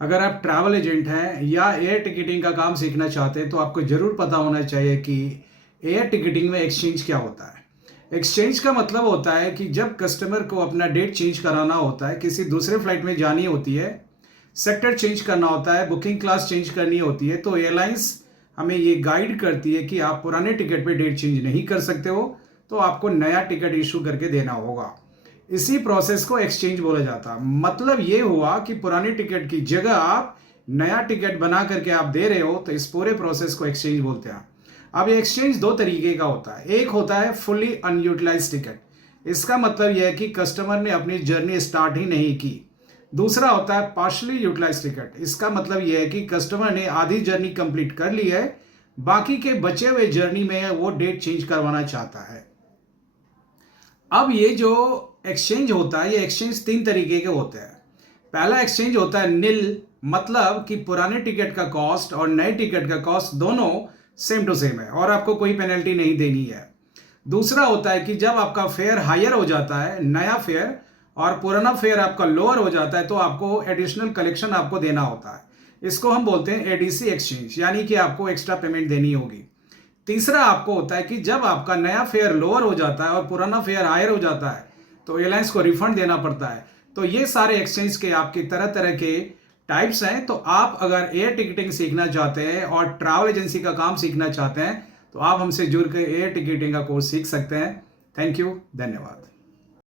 अगर आप travel agent हैं या एयर टिकटिंग का काम सीखना चाहते हैं तो आपको ज़रूर पता होना चाहिए कि एयर टिकटिंग में एक्सचेंज क्या होता है। एक्सचेंज का मतलब होता है कि जब कस्टमर को अपना डेट चेंज कराना होता है, किसी दूसरे फ्लाइट में जानी होती है, सेक्टर चेंज करना होता है, बुकिंग क्लास चेंज करनी होती है, तो एयरलाइंस हमें ये गाइड करती है कि आप पुराने टिकट पे डेट चेंज नहीं कर सकते हो, तो आपको नया टिकट इशू करके देना होगा। इसी प्रोसेस को एक्सचेंज बोला जाता है। मतलब ये हुआ कि पुराने टिकट की जगह आप नया टिकट बना करके आप दे रहे हो, तो इस पूरे प्रोसेस को एक्सचेंज बोलते हैं। अब ये एक्सचेंज दो तरीके का होता है। एक होता है फुल्ली अनयूटिलाइज टिकट। इसका मतलब यह है कि कस्टमर ने अपनी जर्नी स्टार्ट ही नहीं की। दूसरा होता है पार्शली यूटिलाइज टिकट। इसका मतलब यह है कि कस्टमर ने आधी जर्नी कंप्लीट कर ली है, बाकी के बचे हुए जर्नी में वो डेट चेंज करवाना चाहता है। अब ये जो एक्सचेंज होता है, ये एक्सचेंज तीन तरीके के होते हैं। पहला एक्सचेंज होता है निल, मतलब कि पुराने टिकट का कॉस्ट और नए टिकट का कॉस्ट दोनों सेम टू सेम है और आपको कोई पेनल्टी नहीं देनी है। दूसरा होता है कि जब आपका फेयर हायर हो जाता है, नया फेयर, और पुराना फेयर आपका लोअर हो जाता है, तो आपको एडिशनल कलेक्शन आपको देना होता है। इसको हम बोलते हैं एडीसी एक्सचेंज, यानी कि आपको एक्स्ट्रा पेमेंट देनी होगी। तीसरा आपको होता है कि जब आपका नया फेयर लोअर हो जाता है और पुराना फेयर हायर हो जाता है, तो एयरलाइंस को रिफंड देना पड़ता है। तो ये सारे एक्सचेंज के आपके तरह तरह के टाइप्स हैं। तो आप अगर एयर टिकटिंग सीखना चाहते हैं और ट्रैवल एजेंसी का काम सीखना चाहते हैं, तो आप हमसे जुड़ कर एयर टिकटिंग का कोर्स सीख सकते हैं। थैंक यू, धन्यवाद।